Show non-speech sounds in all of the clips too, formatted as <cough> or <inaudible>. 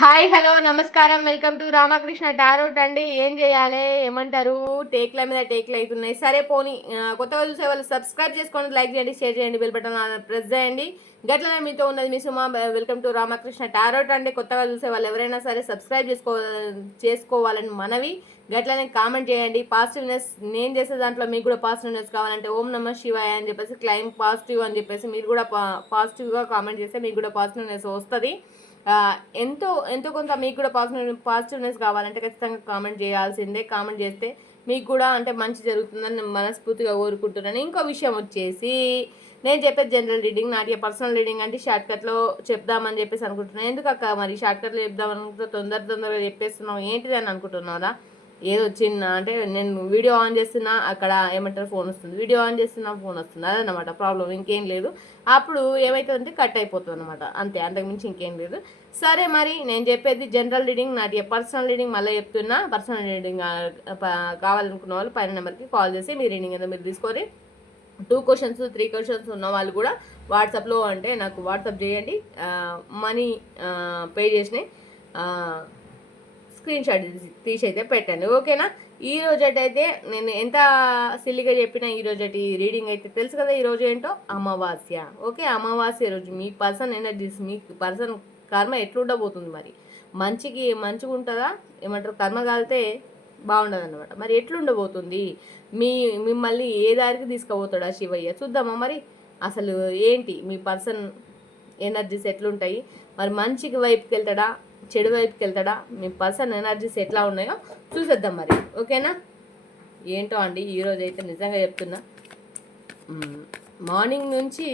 Hi hello నమస్కారం. Welcome to Ramakrishna tarot అండి. ఏం చేయాలి? ఏమంటారు? టేక్ల మీద టేక్లు అవుతున్నాయి. సరే పోనీ. కొత్తగా చూసే వాళ్ళు సబ్స్క్రైబ్ చేసుకోండి లైక్ చేయండి షేర్ చేయండి బిల్ బటన్ ప్రెస్ చేయండి. గట్లనే మీతో ఉన్నది మీ Suma. Welcome to Ramakrishna tarot అండి. కొత్తగా చూసే వాళ్ళు ఎవరైనా సరే సబ్స్క్రైబ్ చేసుకో చేసుకోవాలని మనవి గట్లనే కామెంట్ చేయండి. పాజిటివ్నెస్ నేను చేసే దాంట్లో మీకు కూడా పాజిటివ్నెస్ కావాలంటే ఓం నమ శివాయ అని చెప్పేసి క్లైమ్ పాజిటివ్ అని చెప్పేసి మీరు కూడా పాజిటివ్గా కామెంట్ చేస్తే మీకు కూడా పాజిటివ్నెస్ వస్తుంది. ఎంతో ఎంతో కొంత మీకు కూడా పాజిటివ్ పాజిటివ్నెస్ కావాలంటే ఖచ్చితంగా కామెంట్ చేయాల్సిందే. కామెంట్ చేస్తే మీకు కూడా అంటే మంచి జరుగుతుందని నేను మనస్ఫూర్తిగా కోరుకుంటున్నాను. ఇంకో విషయం వచ్చేసి నేను చెప్పేది జనరల్ రీడింగ్ నాటి పర్సనల్ రీడింగ్ అంటే షార్ట్ కట్లో చెప్దామని చెప్పేసి అనుకుంటున్నాను. ఎందుకు అక్క మరి షార్ట్ కట్లో చెప్దామని అనుకుంటే తొందర తొందరగా చెప్పేస్తున్నావు. ఏంటిది అని అనుకుంటున్నారా ఏదో చిన్న అంటే నేను వీడియో ఆన్ చేస్తున్నా అక్కడ ఏమంటారు ఫోన్ వస్తుంది. వీడియో ఆన్ చేస్తున్నా ఫోన్ వస్తుంది. అదనమాట ప్రాబ్లం ఇంకేం లేదు. అప్పుడు ఏమవుతుందంటే కట్ అయిపోతుంది అనమాట అంతే అంతకుమించి ఇంకేం లేదు. సరే మరి నేను చెప్పేది జనరల్ రీడింగ్ నాటి పర్సనల్ రీడింగ్ మళ్ళీ చెప్తున్నా. పర్సనల్ రీడింగ్ కావాలనుకున్న వాళ్ళు పైన నెంబర్కి కాల్ చేసి మీ రీడింగ్ ఏదో మీరు తీసుకొని టూ క్వశ్చన్స్ త్రీ క్వశ్చన్స్ ఉన్న వాళ్ళు కూడా వాట్సాప్లో అంటే నాకు వాట్సాప్ చేయండి. మనీ పే చేసినాయి. స్క్రీన్ షాట్ తీసి అయితే పెట్టండి. ఓకేనా? ఈ రోజైతే నేను ఎంత సిల్లిగా చెప్పినా ఈ రోజటి రీడింగ్ అయితే తెలుసు కదా ఈ రోజు ఏంటో? అమావాస్య. ఓకే? అమావాస్య రోజు మీ పర్సన్ ఎనర్జీస్ మీ పర్సన్ కర్మ ఎట్లుండబోతుంది మరి? మంచికి మంచిగా ఉంటుందా ఏమంటారు? కర్మ కాలితే బాగుండదు అనమాట మరి ఎట్లుండబోతుంది? మీ మిమ్మల్ని ఏ దారికి తీసుకుపోతాడా శివయ్య? చూద్దామా మరి? అసలు ఏంటి? మీ పర్సన్ ఎనర్జీస్ ఎట్లుంటాయి? మరి మంచికి వైపుకి వెళ్తాడా? చెడు వైపుకి వెళ్తాడా? మీ పర్సన్ ఎనర్జీస్ ఎట్లా ఉన్నాయో చూసేద్దాం మరి. ఓకేనా? ఏంటో అండి ఈరోజు అయితే నిజంగా చెప్తున్నా. మార్నింగ్ నుంచి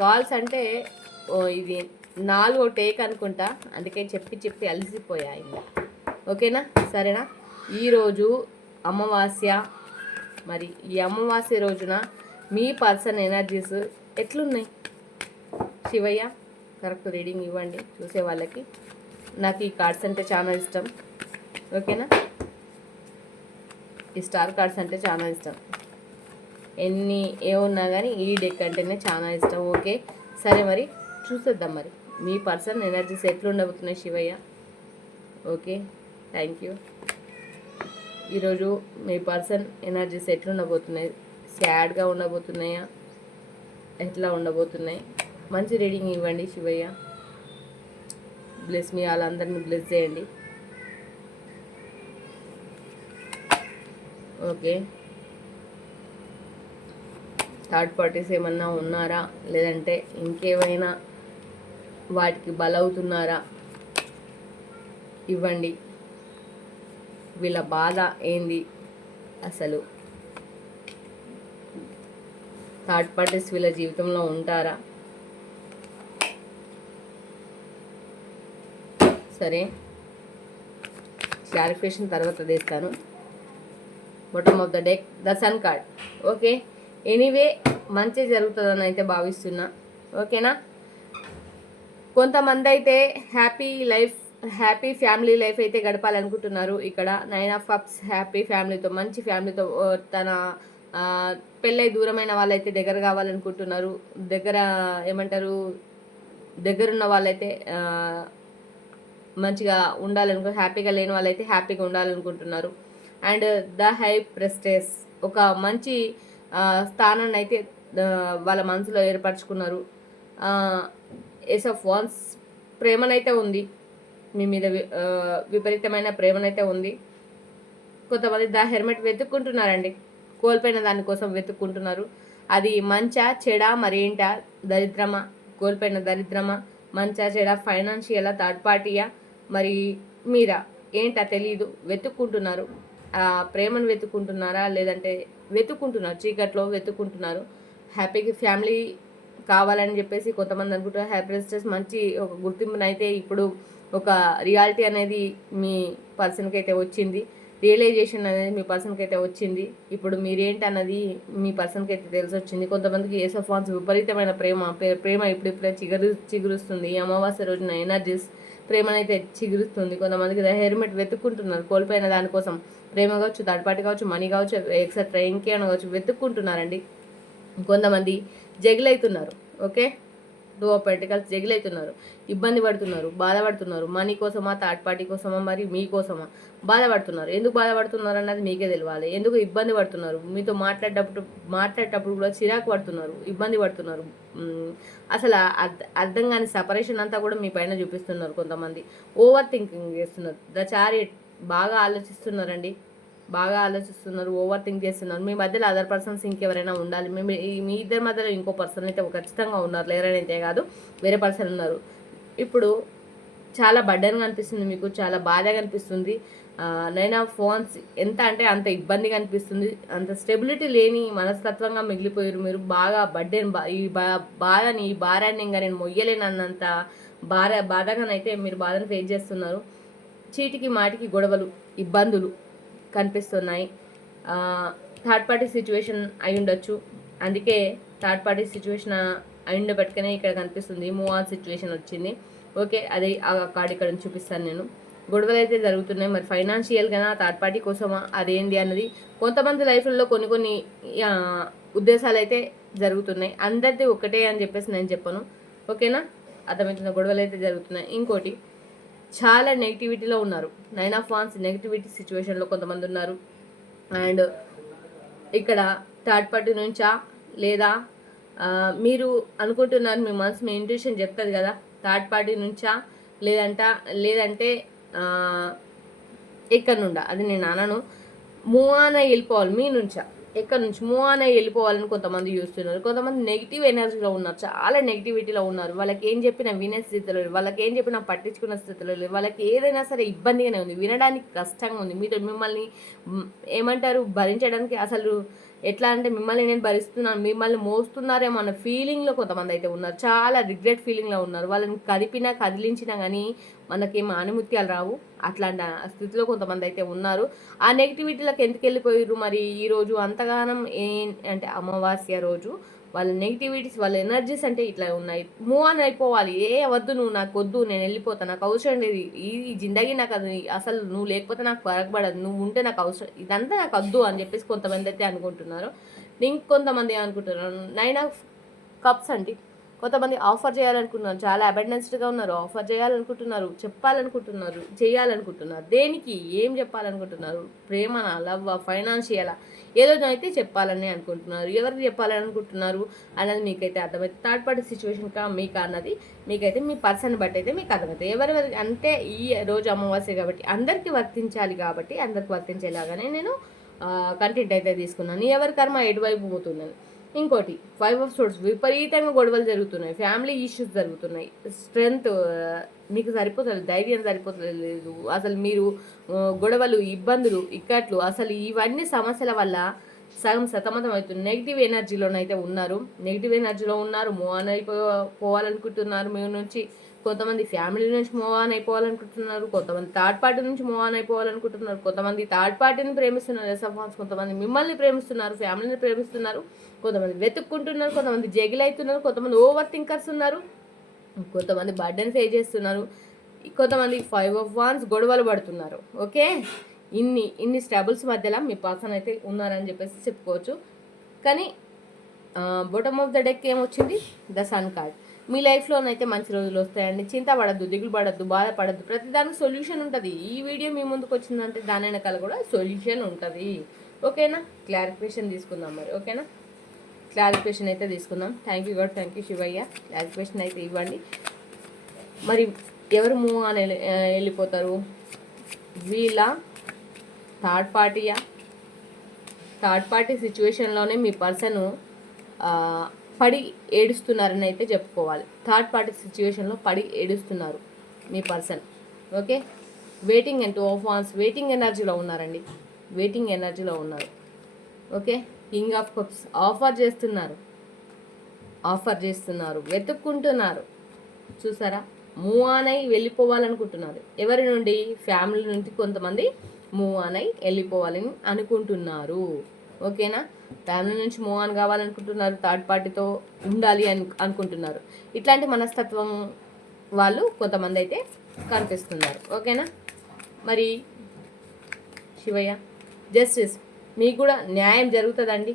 కాల్స్ అంటే ఓ ఇది నాలుగో టేక్ అనుకుంటా. అందుకే చెప్పి చెప్పి అలసిపోయా ఇంకా ఓకేనా? సరేనా? ఈరోజు అమావాస్య. మరి ఈ అమావాస్య రోజున మీ పర్సన్ ఎనర్జీస్ ఎట్లున్నాయి? శివయ్య? కరెక్ట్ రీడింగ్ ఇవ్వండి చూసే వాళ్ళకి. నాకు ఈ కార్డ్స్ అంటే చాలా ఇష్టం. ఓకేనా? ఈ స్టార్ కార్డ్స్ అంటే చాలా ఇష్టం. ఎన్ని ఏమున్నా కానీ ఈ డెక్ అంటేనే చాలా ఇష్టం. ఓకే? సరే మరి చూసేద్దాం మరి. మీ పర్సన్ ఎనర్జీస్ ఎట్లుండబోతున్నాయి శివయ్య? ఓకే? Thank you. ఈరోజు మీ పర్సన్ ఎనర్జీస్ ఎట్లుండబోతున్నాయి? సాడ్గా ఉండబోతున్నాయా? ఎట్లా ఉండబోతున్నాయి? మంచి రీడింగ్ ఇవ్వండి శివయ్య. బ్లెస్ మీ వాళ్ళందరినీ బ్లెస్ చేయండి. ఓకే థర్డ్ పార్టీస్ ఏమన్నా ఉన్నారా? లేదంటే ఇంకేమైనా వాటికి బలవుతున్నారా? ఇవ్వండి. వీళ్ళ బాధ ఏంది అసలు? థర్డ్ పార్టీస్ వీళ్ళ జీవితంలో ఉంటారా? సరే. క్లారిఫికేషన్ తర్వాత తీస్తాను. Bottom of the deck the sun card okay anyway మంచి జరుగుతుందని అయితే భావిస్తున్నా. ఓకేనా కొంతమంది అయితే happy life happy family life అయితే గడపాలనుకుంటున్నారు ఇక్కడ. నైన్ ఆఫ్ కప్స్ హ్యాపీ ఫ్యామిలీతో మంచి ఫ్యామిలీతో తన పెళ్ళై దూరమైన వాళ్ళైతే దగ్గర కావాలనుకుంటున్నారు. దగ్గర ఏమంటారు? దగ్గరున్న వాళ్ళైతే మంచిగా ఉండాలనుకో హ్యాపీగా లేని వాళ్ళైతే హ్యాపీగా ఉండాలనుకుంటున్నారు. అండ్ ద హై ప్రెస్టేస్ ఒక మంచి స్థానాన్ని అయితే వాళ్ళ మనసులో ఏర్పరచుకున్నారు. ఎస్ ఆఫ్ వాన్స్ ప్రేమనైతే ఉంది. మీ మీద వి- విపరీతమైన ప్రేమనైతే ఉంది. కొంతమంది ద హెల్మెట్ వెతుక్కుంటున్నారండి. కోల్పోయిన దానికోసం వెతుక్కుంటున్నారు. అది మంచా చెడా మరేంటా? దరిద్రమా? కోల్పోయిన దరిద్రమా? మంచా చెడా ఫైనాన్షియలా థర్డ్ పార్టీయా? మరి మీరా? ఏంటా తెలియదు వెతుక్కుంటున్నారు. ఆ ప్రేమను వెతుక్కుంటున్నారా? లేదంటే వెతుక్కుంటున్నారు. చీకట్లో వెతుక్కుంటున్నారు. హ్యాపీగా ఫ్యామిలీ కావాలని చెప్పేసి కొంతమంది అనుకుంటారు. హ్యాపీనెస్ మంచి ఒక గుర్తింపునైతే ఇప్పుడు ఒక రియాలిటీ అనేది మీ పర్సన్కి అయితే వచ్చింది. రియలైజేషన్ అనేది మీ పర్సన్కి అయితే వచ్చింది. ఇప్పుడు మీరేంటి అన్నది మీ పర్సన్కి అయితే తెలిసి వచ్చింది. కొంతమందికి ఏ ఆఫ్ విపరీతమైన ప్రేమ. ప్రేమ ఇప్పుడిప్పుడే చిగురు చిగురుస్తుంది. ఈ అమావాస్య రోజున ఎనర్జీస్ ప్రేమనైతే చిగురుస్తుంది. కొంతమందికి హెల్మెట్ వెతుక్కుంటున్నారు. కోల్పోయిన దానికోసం ప్రేమ కావచ్చు థర్డ్ పార్టీ కావచ్చు మనీ కావచ్చు ఎక్సెట్రా ఇంకేమైనా కావచ్చు వెతుక్కుంటున్నారండి. కొంతమంది జగిలవుతున్నారు ఓకే? దో పెంటకల్స్ పెంటికల్స్ జగిలవుతున్నారు ఇబ్బంది పడుతున్నారు బాధపడుతున్నారు. మనీ కోసమా థర్డ్ పార్టీ కోసమా మరి మీకోసమా బాధపడుతున్నారు. ఎందుకు బాధపడుతున్నారు అన్నది మీకే తెలియాలి ఎందుకు ఇబ్బంది పడుతున్నారు? మీతో మాట్లాడేటప్పుడు మాట్లాడేటప్పుడు కూడా చిరాకు పడుతున్నారు ఇబ్బంది పడుతున్నారు. అసలు అర్థ అర్థం కాని సపరేషన్ అంతా కూడా మీ పైన చూపిస్తున్నారు కొంతమంది. ఓవర్ థింకింగ్ చేస్తున్నారు. ద చారి బాగా ఆలోచిస్తున్నారండి. బాగా ఆలోచిస్తున్నారు ఓవర్ థింక్ చేస్తున్నారు. మీ మధ్యలో అదర్ పర్సన్స్ ఇంకెవరైనా ఉండాలి. మీ మీ- ఇద్దరి మధ్యలో ఇంకో పర్సన్ అయితే ఖచ్చితంగా ఉన్నారు. లేరనైతే కాదు వేరే పర్సన్ ఉన్నారు. ఇప్పుడు చాలా బడ్డన్గా అనిపిస్తుంది మీకు చాలా బాధగా అనిపిస్తుంది. నైనా ఫోన్స్ ఎంత అంటే అంత ఇబ్బందిగా అనిపిస్తుంది. అంత స్టెబిలిటీ లేని మనస్తత్వంగా మిగిలిపోయారు మీరు. బాగా బడ్డెన్ ఈ బా- బాధని ఈ భారాన్ని ఇంకా నేను మొయ్యలేనన్నంత బాధ బాధగానైతే మీరు బాధను ఫేస్ చేస్తున్నారు. చీటికి మాటికి గొడవలు ఇబ్బందులు. కనిపిస్తున్నాయి. థర్డ్ పార్టీ సిచ్యువేషన్ అయి ఉండొచ్చు. అందుకే థర్డ్ పార్టీ సిచ్యువేషన్ అయి ఉండబట్టుకనే ఇక్కడ కనిపిస్తుంది. మూవ్ ఆన్ సిచ్యువేషన్ వచ్చింది. ఓకే అది ఆ కార్డు ఇక్కడ చూపిస్తాను నేను. గొడవలు అయితే జరుగుతున్నాయి. మరి ఫైనాన్షియల్గా థర్డ్ పార్టీ కోసమా? అదేంటి అన్నది కొంతమంది లైఫ్లలో కొన్ని కొన్ని ఉద్దేశాలు అయితే జరుగుతున్నాయి. అందరిది ఒకటే అని చెప్పేసి నేను చెప్పను. ఓకేనా? అర్థమవుతున్న గొడవలు అయితే జరుగుతున్నాయి. ఇంకోటి చాలా నెగిటివిటీలో ఉన్నారు. నైన్ ఆఫ్ వాన్స్ నెగిటివిటీ సిచ్యువేషన్లో కొంతమంది ఉన్నారు. అండ్ ఇక్కడ థర్డ్ పార్టీ నుంచా లేదా మీరు అనుకుంటున్నారు మీ మనసు మీ ఇంట్యూషన్ చెప్తుంది కదా థర్డ్ పార్టీ నుంచా లేదంట లేదంటే ఆ, ఎక్కడి నుండా? అది నేను అనను. మూవ్ ఆన్ అయ్యి వెళ్ళిపోవాలి మీ నుంచా. ఎక్కడి నుంచి? మూవ్ ఆన్ వెళ్ళిపోవాలని కొంతమంది చూస్తున్నారు. కొంతమంది నెగిటివ్ ఎనర్జీలో ఉన్నారు. చాలా నెగిటివిటీలో ఉన్నారు. వాళ్ళకి ఏం చెప్పినా వినే స్థితిలో లేదు వాళ్ళకి ఏం చెప్పినా పట్టించుకున్న స్థితిలో లేదు వాళ్ళకి ఏదైనా సరే ఇబ్బందిగానే ఉంది. వినడానికి కష్టంగా ఉంది. మీతో మిమ్మల్ని ఏమంటారు భరించడానికి అసలు ఎట్లా అంటే మిమ్మల్ని నేను భరిస్తున్నాను మిమ్మల్ని మోస్తున్నారేమో అన్న ఫీలింగ్లో కొంతమంది అయితే ఉన్నారు. చాలా రిగ్రెట్ ఫీలింగ్లో ఉన్నారు. వాళ్ళని కదిపినా కదిలించినా కానీ మనకేం ఆనుమత్యాలు రావు. అట్లాంటి స్థితిలో కొంతమంది అయితే ఉన్నారు. ఆ నెగిటివిటీలకు ఎందుకు వెళ్ళిపోయారు మరి? ఈరోజు అంతగానం ఏ అంటే అమావాస్య రోజు. వాళ్ళ నెగిటివిటీస్ వాళ్ళ ఎనర్జీస్ అంటే ఇట్లా ఉన్నాయి. మూవ్ ఆన్ అయిపోవాలి. ఏ వద్దు నువ్వు నాకు వద్దు నేను వెళ్ళిపోతా. నాకు అవసరం లేదు. ఈ జిందగీ నాకు అది అసలు నువ్వు లేకపోతే నాకు పడదు నువ్వు ఉంటే నాకు అవసరం. ఇదంతా నాకు వద్దు అని చెప్పేసి కొంతమంది అయితే అనుకుంటున్నారు. ఇంకొంతమంది అనుకుంటున్నారు నైన్ ఆఫ్ కప్స్ అండి. కొంతమంది ఆఫర్ చేయాలనుకుంటున్నారు. చాలా అబెండెన్స్డ్గా ఉన్నారు. ఆఫర్ చేయాలనుకుంటున్నారు. చెప్పాలనుకుంటున్నారు. చేయాలనుకుంటున్నారు. దేనికి? ఏం చెప్పాలనుకుంటున్నారు? ప్రేమన? లవ్ ఫైనాన్షియలా? ఏదో అయితే చెప్పాలని అనుకుంటున్నారు. ఎవరికి చెప్పాలని అనుకుంటున్నారు అన్నది మీకైతే అర్థమైతే థర్డ్ పార్టీ సిచ్యువేషన్ కా మీకు అన్నది మీకైతే మీ పర్సన్ బట్టి అయితే మీకు అర్థమవుతుంది. ఎవరెవరికి అంటే ఈ రోజు అమావాస్య కాబట్టి అందరికీ వర్తించాలి కాబట్టి అందరికి వర్తించేలాగానే నేను కంటెంట్ అయితే తీసుకున్నాను. ఎవరి కర్మ ఎటువైపు పోతుందని ఇంకోటి ఫైవ్ ఆఫ్ సోర్స్ విపరీతంగా గొడవలు జరుగుతున్నాయి ఫ్యామిలీ ఇష్యూస్ జరుగుతున్నాయి. స్ట్రెంగ్త్ మీకు సరిపోతుంది ధైర్యం సరిపోతలేదు. అసలు మీరు గొడవలు ఇబ్బందులు ఇక్కట్లు అసలు ఇవన్నీ సమస్యల వల్ల సగం సతమతం అవుతుంది. నెగిటివ్ ఎనర్జీలోనైతే ఉన్నారు. నెగిటివ్ ఎనర్జీలో ఉన్నారు మూవ్ అయిపో పోవాలనుకుంటున్నారు. మీ నుంచి కొంతమంది ఫ్యామిలీ నుంచి మూవ్ ఆన్ అయిపోవాలనుకుంటున్నారు కొంతమంది థర్డ్ పార్టీ నుంచి మూవ్ ఆన్ అయిపోవాలనుకుంటున్నారు కొంతమంది థర్డ్ పార్టీని ప్రేమిస్తున్నారు ఎస్ఎఫ్ఆన్స్ కొంతమంది మిమ్మల్ని ప్రేమిస్తున్నారు ఫ్యామిలీని ప్రేమిస్తున్నారు కొంతమంది వెతుక్కుంటున్నారు కొంతమంది జగిలవుతున్నారు కొంతమంది ఓవర్ థింకర్స్ ఉన్నారు కొంతమంది బర్డెన్ ఫేస్ చేస్తున్నారు కొంతమంది ఫైవ్ ఆఫ్ వాన్స్ గొడవలు పడుతున్నారు. ఓకే? ఇన్ని ఇన్ని స్ట్రబుల్స్ మధ్యలో మీ పర్సన్ అయితే ఉన్నారని చెప్పేసి చెప్పుకోవచ్చు. కానీ బొటమ్ ఆఫ్ ద డెక్ ఏమొచ్చింది? The sun card. మీ లైఫ్లోనైతే మంచి రోజులు వస్తాయండి. చింత పడద్దు దిగులు పడద్దు బాధపడద్దు ప్రతిదానికి సొల్యూషన్ ఉంటుంది. ఈ వీడియో మీ ముందుకు వచ్చిందంటే దాని వెనకాల కూడా సొల్యూషన్ ఉంటుంది. ఓకేనా? క్లారిఫికేషన్ తీసుకుందాం మరి. ఓకేనా? క్లారిఫికేషన్ అయితే తీసుకుందాం. Thank you God thank you Shivayya. Clarification అయితే ఇవ్వండి. మరి ఎవరు మూవ్ అని వెళ్ళిపోతారు? వీళ్ళ? థర్డ్ పార్టీయా థర్డ్ పార్టీ సిచ్యువేషన్లోనే మీ పర్సన్ పడి ఏడుస్తున్నారని అయితే చెప్పుకోవాలి. థర్డ్ పార్టీ సిచ్యువేషన్లో పడి ఏడుస్తున్నారు మీ person okay waiting and of wands waiting ఎనర్జీలో ఉన్నారండి. వెయిటింగ్ ఎనర్జీలో ఉన్నారు. Okay king of cups offer చేస్తున్నారు. ఆఫర్ చేస్తున్నారు. వెతుక్కుంటున్నారు. చూసారా? మూవ్ ఆన్ అయి వెళ్ళిపోవాలనుకుంటున్నారు. ఎవరి నుండి? ఫ్యామిలీ నుండి కొంతమంది మూవ్ ఆన్ అయి వెళ్ళిపోవాలని అనుకుంటున్నారు. ఓకేనా ఫ్యామిలీ నుంచి మూవ్ ఆన్ కావాలనుకుంటున్నారు థర్డ్ పార్టీతో ఉండాలి అని అనుకుంటున్నారు. ఇట్లాంటి మనస్తత్వం వాళ్ళు కొంతమంది అయితే కనిపిస్తున్నారు. ఓకేనా? మరి శివయ్య జస్టిస్ మీకు కూడా న్యాయం జరుగుతుందండి.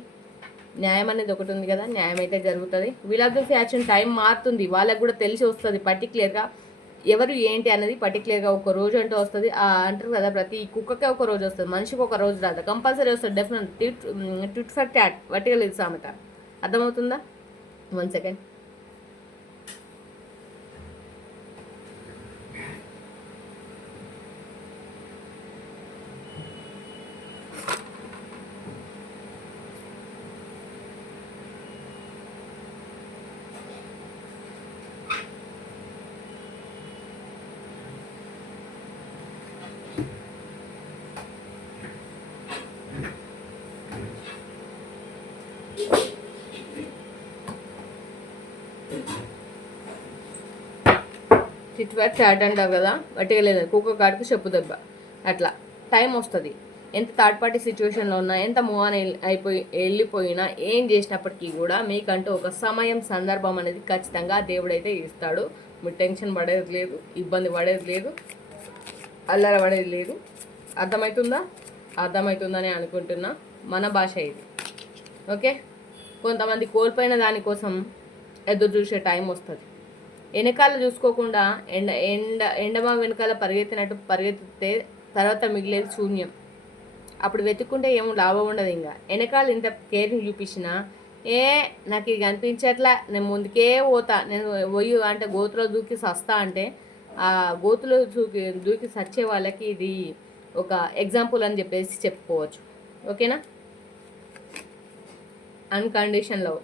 న్యాయం అనేది ఒకటి ఉంది కదా న్యాయం అయితే జరుగుతుంది. వీళ్ళ ఫ్యాషన్ టైం మారుతుంది. వాళ్ళకి కూడా తెలిసి వస్తుంది పర్టికులర్గా ఎవరు ఏంటి అనేది పర్టికులర్గా ఒక రోజు అంటూ వస్తుంది. ఆ అంటారు కదా ప్రతి కుక్కకే ఒక రోజు వస్తుంది. మనిషికి ఒక రోజు రాదు. కంపల్సరీ వస్తుంది definite twit tit for tat వట్టిగా లేదు సామెత. అర్థమవుతుందా? One second chit for chat అంటారు కదా వట్టిగా లేదు. కుక్క కాడికి చెప్పు దెబ్బ. అట్లా. టైం వస్తుంది. ఎంత థర్డ్ పార్టీ సిచ్యువేషన్లో ఉన్నా ఎంత మూవ్ అయిపోయి వెళ్ళిపోయినా ఏం చేసినప్పటికీ కూడా మీకంటూ ఒక సమయం సందర్భం అనేది ఖచ్చితంగా దేవుడైతే ఇస్తాడు. మీరు టెన్షన్ పడేది లేదు ఇబ్బంది పడేది లేదు అల్లర పడేది లేదు. అర్థమవుతుందా అర్థమవుతుందని అనుకుంటున్నా. మన భాష ఇది. ఓకే? కొంతమంది కోల్పోయిన దానికోసం ఎదురు చూసే టైం వస్తుంది. వెనకాల చూసుకోకుండా ఎండ ఎండ ఎండమా వెనకాల పరిగెత్తినట్టు పరిగెత్తితే తర్వాత మిగిలేదు శూన్యం. అప్పుడు వెతుక్కుంటే ఏమో లాభం ఉండదు ఇంకా. వెనకాల ఇంత కేర్ని చూపించినా ఏ నాకు ఇది కనిపించట్లా నేను ముందుకే పోతా నేను పోయి అంటే గోతులో దూకి సస్తా అంటే ఆ గోతులో దూకి దూకి సచ్చే వాళ్ళకి ఇది ఒక ఎగ్జాంపుల్ అని చెప్పేసి చెప్పుకోవచ్చు. ఓకేనా? అన్కండిషన్ లవ్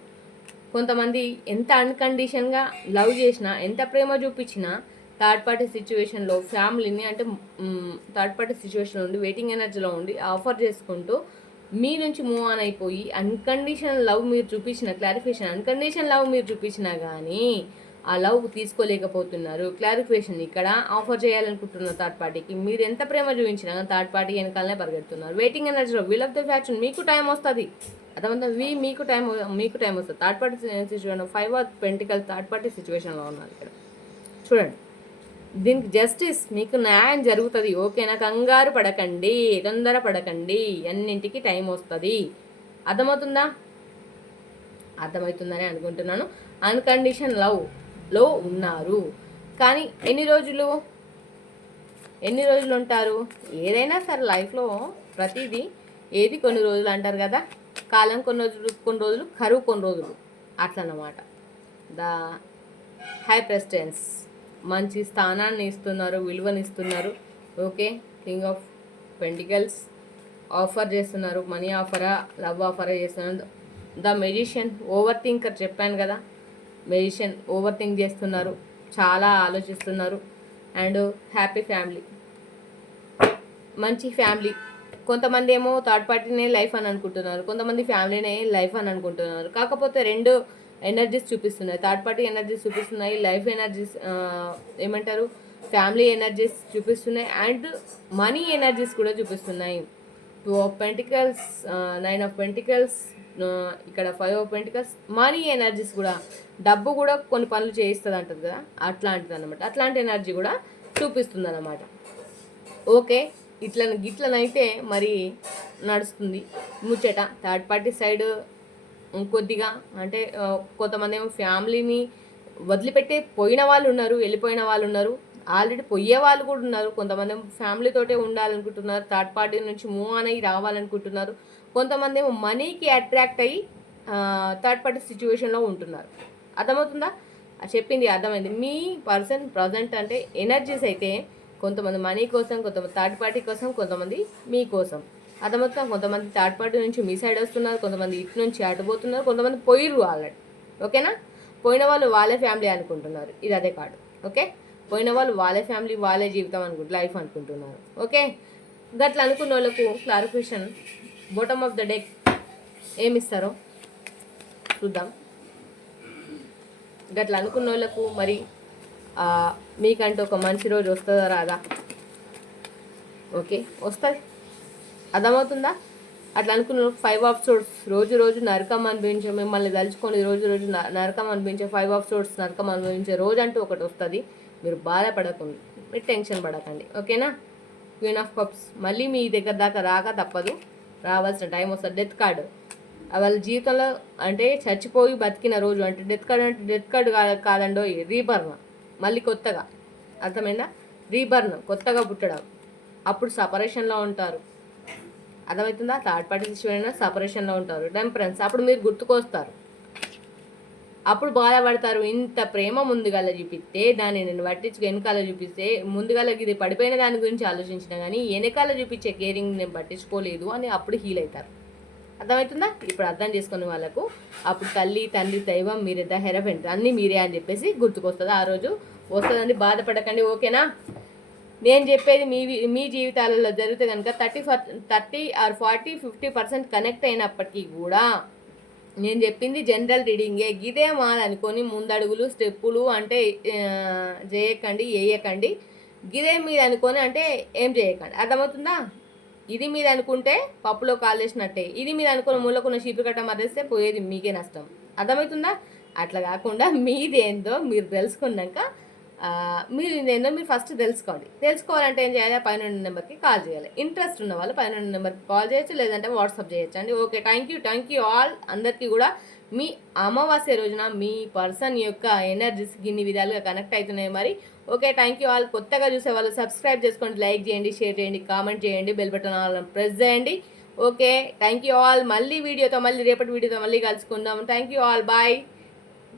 కొంతమంది ఎంత అన్కండిషన్గా లవ్ చేసినా ఎంత ప్రేమ చూపించినా థర్డ్ పార్టీ సిచ్యువేషన్లో ఫ్యామిలీని అంటే థర్డ్ పార్టీ సిచ్యువేషన్లో ఉండి వెయిటింగ్ ఎనర్జీలో ఉండి ఆఫర్ చేసుకుంటూ మీ నుంచి మూవ్ ఆన్ అయిపోయి అన్కండిషన్ లవ్ మీరు చూపించిన క్లారిఫికేషన్ అన్కండిషన్ లవ్ మీరు చూపించినా కానీ ఆ లవ్ తీసుకోలేకపోతున్నారు. క్లారిఫికేషన్ ఇక్కడ ఆఫర్ చేయాలనుకుంటున్నారు థర్డ్ పార్టీకి మీరు ఎంత ప్రేమ చూపించినా థర్డ్ పార్టీ వెనకాలనే పరిగెడుతున్నారు. వెయిటింగ్ ఎనర్జీలో వీల్ ఆఫ్ ద ఫ్యాక్షన్ మీకు టైం వస్తుంది. అర్థమంతా వి మీకు టైం మీకు టైం వస్తుంది third party situation five or pentacle third party సిచ్యువేషన్లో ఉన్నారు ఇక్కడ. చూడండి. దీనికి జస్టిస్ మీకు న్యాయం జరుగుతుంది. ఓకేనా? కంగారు పడకండి. తొందర పడకండి. అన్నింటికి టైం వస్తుంది. అర్థమవుతుందా? అర్థమవుతుందని అనుకుంటున్నాను. అన్కండిషన్ లవ్లో ఉన్నారు. కానీ ఎన్ని రోజులు? ఎన్ని రోజులు ఉంటారు? ఏదైనా సరే లైఫ్లో ప్రతిదీ ఏది కొన్ని రోజులు అంటారు కదా? కాలం కొన్ని రోజులు కొన్ని రోజులు కరువు కొన్ని రోజులు. అట్లన్నమాట. The high priestess. మంచి స్థానాన్ని ఇస్తున్నారు విలువనిస్తున్నారు okay king of pentacles offer చేస్తున్నారు. మనీ ఆఫరా లవ్ ఆఫరా చేస్తున్నారు. ద మెజిషియన్ ఓవర్ థింకర్ చెప్పాను కదా. మెజిషియన్ ఓవర్ థింక్ చేస్తున్నారు. చాలా ఆలోచిస్తున్నారు. And happy family. మంచి ఫ్యామిలీ. కొంతమంది ఏమో థర్డ్ పార్టీనే లైఫ్ అని అనుకుంటున్నారు కొంతమంది ఫ్యామిలీనే లైఫ్ అని అనుకుంటున్నారు. కాకపోతే రెండు ఎనర్జీస్ చూపిస్తున్నాయి. థర్డ్ పార్టీ ఎనర్జీస్ చూపిస్తున్నాయి లైఫ్ ఎనర్జీస్ ఏమంటారు? ఫ్యామిలీ ఎనర్జీస్ చూపిస్తున్నాయి అండ్ మనీ ఎనర్జీస్ కూడా చూపిస్తున్నాయి. Two of pentacles nine of pentacles ఇక్కడ five of pentacles money energies కూడా డబ్బు కూడా కొన్ని పనులు చేయిస్తుంది అంటుంది కదా? అట్లాంటిది అనమాట అట్లాంటి ఎనర్జీ కూడా చూపిస్తుంది అనమాట ఓకే ఇట్లా గిట్లనైతే మరి నడుస్తుంది. ముచ్చట థర్డ్ పార్టీ సైడ్ కొద్దిగా అంటే కొంతమంది ఏమో ఫ్యామిలీని వదిలిపెట్టే పోయిన వాళ్ళు ఉన్నారు వెళ్ళిపోయిన వాళ్ళు ఉన్నారు ఆల్రెడీ పోయే వాళ్ళు కూడా ఉన్నారు. కొంతమంది ఏమో ఫ్యామిలీతోటే ఉండాలనుకుంటున్నారు థర్డ్ పార్టీ నుంచి మూవ్ ఆన్ అయ్యి రావాలనుకుంటున్నారు. కొంతమంది ఏమో మనీకి అట్రాక్ట్ అయ్యి థర్డ్ పార్టీ సిచ్యువేషన్లో ఉంటున్నారు. అర్థమవుతుందా? చెప్పింది అర్థమైంది. మీ పర్సన్ ప్రజెంట్ అంటే ఎనర్జీస్ అయితే కొంతమంది మనీ కోసం కొంతమంది థర్డ్ పార్టీ కోసం కొంతమంది మీ కోసం. అర్థమవుతుందా కొంతమంది థర్డ్ పార్టీ నుంచి మీ సైడ్ వస్తున్నారు కొంతమంది ఇటు నుంచి అటు పోతున్నారు కొంతమంది పోయిర్రు ఆల్రెడీ ఓకేనా పోయిన వాళ్ళు వాళ్ళే ఫ్యామిలీ అనుకుంటున్నారు. ఇది అదే కార్డు ఓకే పోయిన వాళ్ళు వాళ్ళే ఫ్యామిలీ వాళ్ళే జీవితం అనుకుంటు లైఫ్ అనుకుంటున్నారు. ఓకే గట్లా అనుకున్న వాళ్ళకు clarification bottom of the deck ఏమిస్తారో చూద్దాం. గట్లా అనుకున్న వాళ్ళకు మరి మీకంటూ ఒక మంచి రోజు వస్తుందా రాదా? ఓకే వస్తుంది అర్థమవుతుందా? అట్లా అనుకున్న ఫైవ్ ఆఫ్ సోర్స్ రోజు రోజు నరకం అనిపించే మిమ్మల్ని తలుచుకొని రోజు రోజు నరకం అనిపించే ఫైవ్ ఆఫ్ సోర్స్ నరకం అనిపించే రోజు అంటూ ఒకటి వస్తుంది. మీరు బాధపడకండి మీరు టెన్షన్ పడకండి. ఓకేనా? క్వీన్ ఆఫ్ కప్స్ మళ్ళీ మీ దగ్గర దాకా రాక తప్పదు. రావాల్సిన టైం వస్తుంది. డెత్ కార్డు వాళ్ళ జీవితంలో అంటే చచ్చిపోయి బతికిన రోజు అంటే డెత్ కార్డ్ అంటే డెత్ కార్డ్ కాదండో రీబర్న్ మళ్ళీ కొత్తగా. అర్థమైందా? రీబర్న్ కొత్తగా పుట్టడం. అప్పుడు సపరేషన్లో ఉంటారు. అర్థమవుతుందా? థర్డ్ పార్టీ సిచ్యువేషన్ సపరేషన్లో ఉంటారు. టెంపరెన్స్ అప్పుడు మీరు గుర్తుకొస్తారు. అప్పుడు బాధపడతారు. ఇంత ప్రేమ ముందుగాల చూపిస్తే దాన్ని నేను పట్టించుకు వెనకాల చూపిస్తే ముందుగాల ఇది పడిపోయిన దాని గురించి ఆలోచించిన కానీ వెనకాల చూపించే కేరింగ్ నేను పట్టించుకోలేదు అని అప్పుడు హీల్ అవుతారు. అర్థమవుతుందా? ఇప్పుడు అర్థం చేసుకునే వాళ్ళకు అప్పుడు తల్లి తండ్రి దైవం మీరే ద హెరఫెంట్ అన్నీ మీరే అని చెప్పేసి గుర్తుకొస్తుంది. ఆ రోజు వస్తుందని బాధపడకండి ఓకేనా? నేను చెప్పేది మీ మీ జీవితాలలో జరిగితే కనుక thirty for thirty or forty fifty percent connect అయినప్పటికీ కూడా నేను చెప్పింది జనరల్ రీడింగే. గిదే మాల్ అనుకొని ముందడుగులు స్టెప్పులు అంటే చేయకండి వేయకండి గిదే మీద అనుకొని అంటే ఏం చేయకండి అర్థమవుతుందా? ఇది మీద అనుకుంటే పప్పులో కాలేసినట్టే ఇది మీద అనుకుని మూలకున్న చీపురు కట్ట మరేస్తే పోయేది మీకే నష్టం. అర్థమవుతుందా? అట్లా కాకుండా <laughs> మీదేందో మీరు తెలుసుకున్నాక మీరు ఇదేందో మీరు ఫస్ట్ తెలుసుకోండి. తెలుసుకోవాలంటే ఏం చేయాలి? పైన నెంబర్కి కాల్ చేయాలి. ఇంట్రెస్ట్ ఉన్న వాళ్ళు పైన నెంబర్కి కాల్ చేయొచ్చు లేదంటే వాట్సాప్ చేయొచ్చు అండి. Okay thank you thank you all అందరికీ కూడా మీ అమావాస్య రోజున మీ పర్సన్ యొక్క ఎనర్జీస్ ఇన్ని విధాలుగా కనెక్ట్ అవుతున్నాయి మరి. ఓకే థ్యాంక్ యూ ఆల్ కొత్తగా చూసే వాళ్ళు సబ్స్క్రైబ్ చేసుకోండి లైక్ చేయండి షేర్ చేయండి కామెంట్ చేయండి బెల్ బటన్ ఆల్ ప్రెస్ చేయండి. ఓకే థ్యాంక్ యూ ఆల్ మళ్ళీ వీడియోతో మళ్ళీ రేపటి వీడియోతో మళ్ళీ కలుసుకుందాం. థ్యాంక్ యూ ఆల్ బాయ్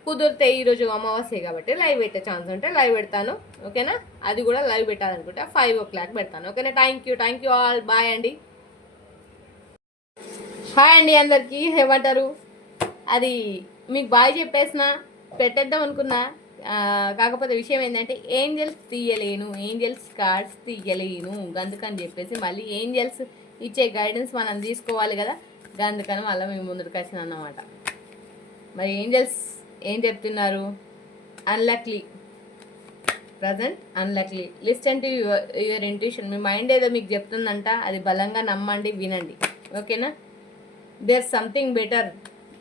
కుదిరితే ఈరోజు అమావాస్య కాబట్టి లైవ్ పెట్టే ఛాన్స్ ఉంటే లైవ్ పెడతాను. ఓకేనా అది కూడా లైవ్ పెట్టాలనుకుంటే ఫైవ్ ఓ క్లాక్ పెడతాను ఓకేనా thank you thank you all bye అండి. హాయ్ అండి అందరికీ. ఏమంటారు? అది మీకు బాయ్ చెప్పేసిన పెట్టేద్దాం అనుకున్నా. కాకపోతే విషయం ఏంటంటే ఏంజల్స్ తీయలేను ఏంజల్స్ కార్డ్స్ తీయలేను అందుకని చెప్పేసి మళ్ళీ ఏంజల్స్ ఇచ్చే గైడెన్స్ మనం తీసుకోవాలి కదా అందుకని మళ్ళీ మేము ముందుకు వచ్చిన అన్నమాట. మరి ఏంజల్స్ ఏం చెప్తున్నారు? Unluckily present unluckily listen to your your intuition me mind ఏదో మీకు చెప్తుందంట అది బలంగా నమ్మండి వినండి. ఓకేనా దేర్ సంథింగ్ బెటర్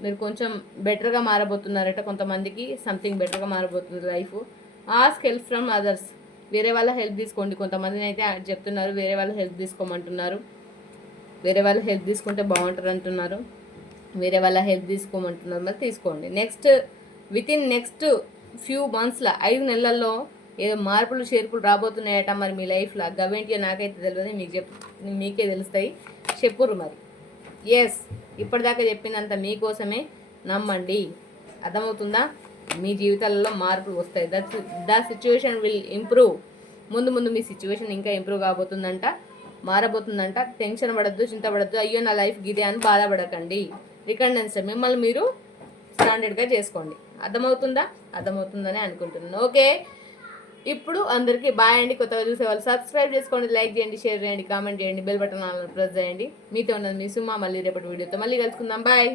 మీరు కొంచెం బెటర్గా మారబోతున్నారట కొంతమందికి సంథింగ్ బెటర్గా మారబోతుంది life. Ask help from others వేరే వాళ్ళ హెల్ప్ తీసుకోండి. కొంతమందిని అయితే చెప్తున్నారు వేరే వాళ్ళ హెల్ప్ తీసుకోమంటున్నారు. వేరే వాళ్ళ హెల్ప్ తీసుకుంటే బాగుంటారు అంటున్నారు. వేరే వాళ్ళ హెల్ప్ తీసుకోమంటున్నారు. మరి తీసుకోండి. Next within next few మంత్స్లో ఐదు నెలల్లో ఏదో మార్పులు చేర్పులు రాబోతున్నాయట మరి మీ లైఫ్లో గవేంటియో నాకైతే తెలియదు మీకు చెప్ మీకే తెలుస్తాయి. చెప్పురు మరి. ఎస్ ఇప్పటిదాకా చెప్పినంత మీకోసమే నమ్మండి. అర్థమవుతుందా? మీ జీవితాలలో మార్పులు వస్తాయి. That the situation will improve ముందు ముందు మీ సిచ్యువేషన్ ఇంకా ఇంప్రూవ్ కాబోతుందంట మారబోతుందంట. టెన్షన్ పడద్దు చింతపడద్దు అయ్యో నా లైఫ్ గిదే అని బాధపడకండి. రికండెన్స్ మిమ్మల్ని మీరు స్టాండర్డ్గా చేసుకోండి. అర్థమవుతుందా? అర్థమవుతుందని అనుకుంటున్నాను. ఓకే ఇప్పుడు అందరికీ బాయ్ అండి. కొత్తగా చూసే వాళ్ళు సబ్స్క్రైబ్ చేసుకోండి లైక్ చేయండి షేర్ చేయండి కామెంట్ చేయండి బెల్ బటన్ ప్రెస్ చేయండి. మీతో ఉన్నది మీ సుమా. మళ్ళీ రేపటి వీడియోతో మళ్ళీ కలుసుకుందాం. బాయ్